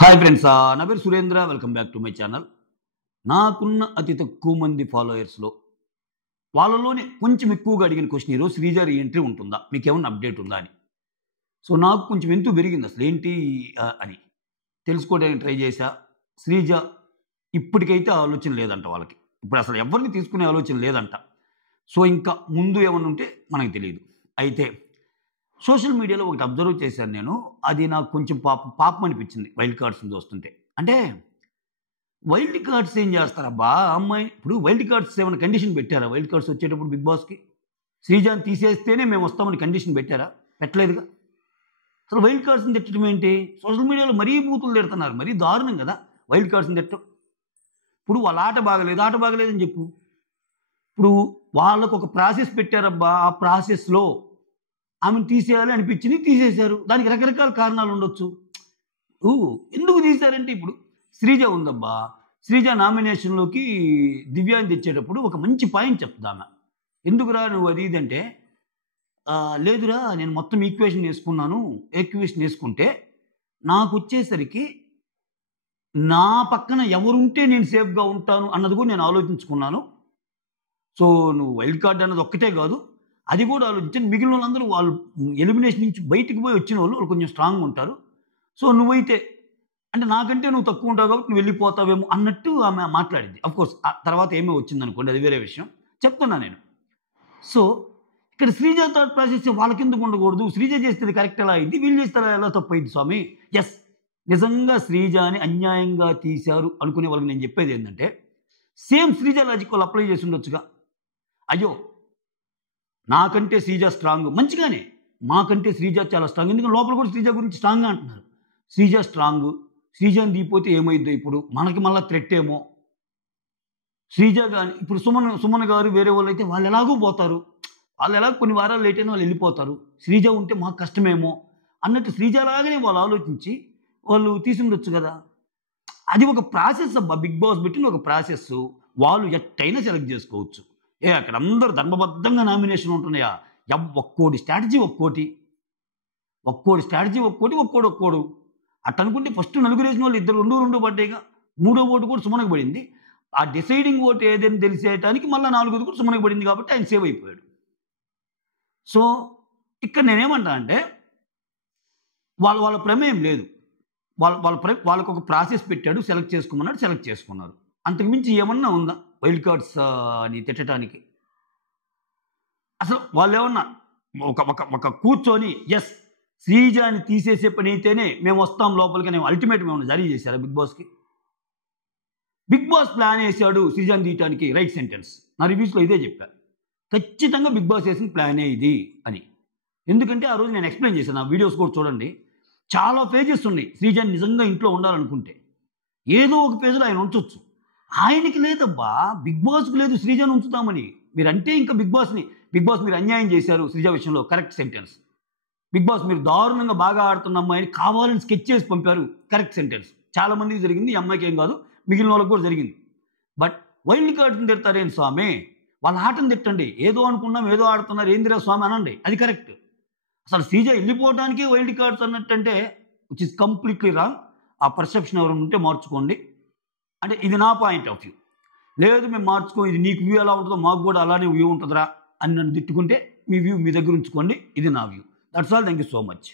Hi friends, నా పేరు Surendra. Welcome back to my channel. నాకున్న అతి తక్కువ మంది ఫాలోయర్స్లో వాళ్ళలోనే కొంచెం ఎక్కువగా అడిగిన క్వశ్చన్ ఈరోజు శ్రీజ రీఎంట్రీ ఉంటుందా, మీకు ఏమన్నా అప్డేట్ ఉందా అని. సో నాకు కొంచెం ఎంతో పెరిగింది అసలు ఏంటి అని తెలుసుకోవడానికి ట్రై చేశా. శ్రీజ ఇప్పటికైతే ఆలోచన లేదంట వాళ్ళకి. ఇప్పుడు అసలు ఎవరిని తీసుకునే ఆలోచన లేదంట. సో ఇంకా ముందు ఏమన్నా ఉంటే మనకు తెలియదు. అయితే సోషల్ మీడియాలో ఒకటి అబ్జర్వ్ చేశాను నేను. అది నాకు కొంచెం పాపం అనిపించింది వైల్డ్ కార్డ్స్ని చూస్తుంటే. అంటే వైల్డ్ కార్డ్స్ ఏం చేస్తారబ్బా అమ్మాయి. ఇప్పుడు వైల్డ్ కార్డ్స్ ఏమైనా కండిషన్ పెట్టారా? వైల్డ్ కార్డ్స్ వచ్చేటప్పుడు బిగ్ బాస్కి శ్రీజాని తీసేస్తేనే మేము వస్తామని కండిషన్ పెట్టారా? పెట్టలేదుగా. అసలు వైల్డ్ కార్డ్స్ని తిట్టడం ఏంటి? సోషల్ మీడియాలో మరీ బూతులు తిడుతున్నారు, మరీ దారుణం కదా వైల్డ్ కార్డ్స్ని తిట్టడం. ఇప్పుడు వాళ్ళ ఆట బాగలేదని చెప్పు. ఇప్పుడు వాళ్ళకు ఒక ప్రాసెస్ పెట్టారబ్బా, ఆ ప్రాసెస్లో ఆమెను తీసేయాలి అనిపించింది, తీసేశారు. దానికి రకరకాల కారణాలు ఉండొచ్చు. ఎందుకు తీశారంటే ఇప్పుడు శ్రీజ ఉందబ్బా, శ్రీజ నామినేషన్లోకి దివ్యాన్ని తెచ్చేటప్పుడు ఒక మంచి పాయింట్ చెప్తుంది ఆమె. ఎందుకురా నువ్వు అది ఇదంటే, లేదురా నేను మొత్తం ఈక్వేషన్ వేసుకుంటే నాకు వచ్చేసరికి నా పక్కన ఎవరుంటే నేను సేఫ్గా ఉంటాను అన్నది కూడా నేను ఆలోచించుకున్నాను. సో నువ్వు వైల్డ్ కార్డ్ అన్నది ఒక్కటే కాదు, అది కూడా ఆలోచించండి. మిగిలిన వాళ్ళందరూ వాళ్ళు ఎలిమినేషన్ నుంచి బయటికి పోయి వచ్చిన వాళ్ళు కొంచెం స్ట్రాంగ్ ఉంటారు. సో నువ్వైతే అంటే నాకంటే నువ్వు తక్కువ ఉంటావు కాబట్టి నువ్వు వెళ్ళిపోతావేమో అన్నట్టు ఆమె మాట్లాడింది. అఫ్కోర్స్ ఆ తర్వాత ఏమో వచ్చిందనుకోండి, అది వేరే విషయం. చెప్తున్నా నేను. సో ఇక్కడ శ్రీజ థాట్ ప్రాసెస్ వాళ్ళకెందుకు ఉండకూడదు? శ్రీజ చేస్తే కరెక్ట్ ఎలా అయింది, వీళ్ళు చేస్తే ఎలా తప్పు అయింది స్వామి. ఎస్, నిజంగా శ్రీజని అన్యాయంగా తీశారు అనుకునే వాళ్ళకి నేను చెప్పేది ఏంటంటే, సేమ్ శ్రీజ లాజిక్ వాళ్ళు అప్లై చేసి ఉండొచ్చుగా. అయ్యో నాకంటే శ్రీజ స్ట్రాంగ్, మంచిగానే మాకంటే శ్రీజ చాలా స్ట్రాంగ్. ఎందుకంటే లోపల కూడా శ్రీజ గురించి స్ట్రాంగ్గా అంటున్నారు. శ్రీజ స్ట్రాంగ్, శ్రీజని దిగిపోతే ఏమైద్దో, ఇప్పుడు మనకి మళ్ళీ థ్రెట్ ఏమో. శ్రీజ కానీ ఇప్పుడు సుమన్ గారు వేరే వాళ్ళు అయితే వాళ్ళు ఎలాగో పోతారు, వాళ్ళు ఎలాగో కొన్ని వారాలు లేట్ అయినా వాళ్ళు వెళ్ళిపోతారు. శ్రీజ ఉంటే మాకు కష్టమేమో అన్నట్టు శ్రీజ లాగానే వాళ్ళు ఆలోచించి వాళ్ళు తీసుండొచ్చు కదా. అది ఒక ప్రాసెస్ అబ్బా, బిగ్ బాస్ పెట్టిన ఒక ప్రాసెస్. వాళ్ళు ఎట్టయినా సెలెక్ట్ చేసుకోవచ్చు. అక్కడ అందరూ ధర్మబద్ధంగా నామినేషన్ ఉంటున్నాయా? ఒక్కోటి స్ట్రాటజీ ఒక్కోటి అట్ట అనుకుంటే ఫస్ట్ నలుగురు వేసిన వాళ్ళు ఇద్దరు రెండు పడ్డాయిగా. మూడో ఓటు కూడా సుమనకు పడింది. ఆ డిసైడింగ్ ఓటు ఏదని తెలిసేయటానికి మళ్ళీ 4ది కూడా సుమనకు పడింది కాబట్టి ఆయన సేవ్ అయిపోయాడు. సో ఇక్కడ నేనేమంటా అంటే వాళ్ళ ప్రమేయం లేదు. వాళ్ళకు ఒక ప్రాసెస్ పెట్టాడు, సెలెక్ట్ చేసుకోమన్నాడు, సెలెక్ట్ చేసుకున్నారు. అంతకుమించి ఏమన్నా ఉందా వైల్డ్ కార్డ్స్ అని తిట్టడానికి? అసలు వాళ్ళు ఏమన్నా ఒక కూర్చొని ఎస్ శ్రీజాని తీసేసే పని అయితేనే మేము వస్తాం లోపలికి నేను అల్టిమేటం ఏమన్నా జారీ చేశారా బిగ్ బాస్కి? బిగ్ బాస్ ప్లాన్ వేసాడు శ్రీజాని తీయటానికి, రైట్ సెంటెన్స్. నా రివ్యూస్లో ఇదే చెప్పాను. ఖచ్చితంగా బిగ్ బాస్ వేసిన ప్లానే ఇది అని. ఎందుకంటే ఆ రోజు నేను ఎక్స్ప్లెయిన్ చేశాను, ఆ వీడియోస్ కూడా చూడండి. చాలా పేజెస్ ఉన్నాయి. శ్రీజాని నిజంగా ఇంట్లో ఉండాలనుకుంటే ఏదో ఒక పేజీలో ఆయన ఉంచవచ్చు. ఆయనకి లేదబ్బా, బిగ్ బాస్కి లేదు శ్రీజాని ఉంచుతామని. మీరంటే ఇంకా బిగ్ బాస్ మీరు అన్యాయం చేశారు శ్రీజ విషయంలో, కరెక్ట్ సెంటెన్స్. బిగ్ బాస్ మీరు దారుణంగా బాగా ఆడుతున్న అమ్మాయిని కావాలని స్కెచ్ చేసి పంపారు, కరెక్ట్ సెంటెన్స్. చాలా మందికి జరిగింది, ఈ అమ్మాయికి ఏం కాదు, మిగిలిన వాళ్ళకి కూడా జరిగింది. బట్ వైల్డ్ కార్డ్ని తిడతారేంటి స్వామి? వాళ్ళ ఆటను తిట్టండి. ఏదో అనుకున్నాం, ఏదో ఆడుతున్నారు, ఏందిరా స్వామి అనండి, అది కరెక్ట్. అసలు శ్రీజ వెళ్ళిపోవడానికి వైల్డ్ కార్డ్స్ అన్నట్టంటే విచ్ ఇస్ కంప్లీట్లీ రాంగ్. ఆ పర్సెప్షన్ ఎవరు ఉంటే మార్చుకోండి. అంటే ఇది నా పాయింట్ ఆఫ్ వ్యూ. లేదు మేము మార్చుకో, ఇది నీకు వ్యూ ఎలా ఉంటుందో మాకు కూడా అలానే వ్యూ ఉంటుందిరా అని నన్ను తిట్టుకుంటే మీ వ్యూ మీ దగ్గర ఉంచుకోండి. ఇది నా view. That's all. Thank you so much.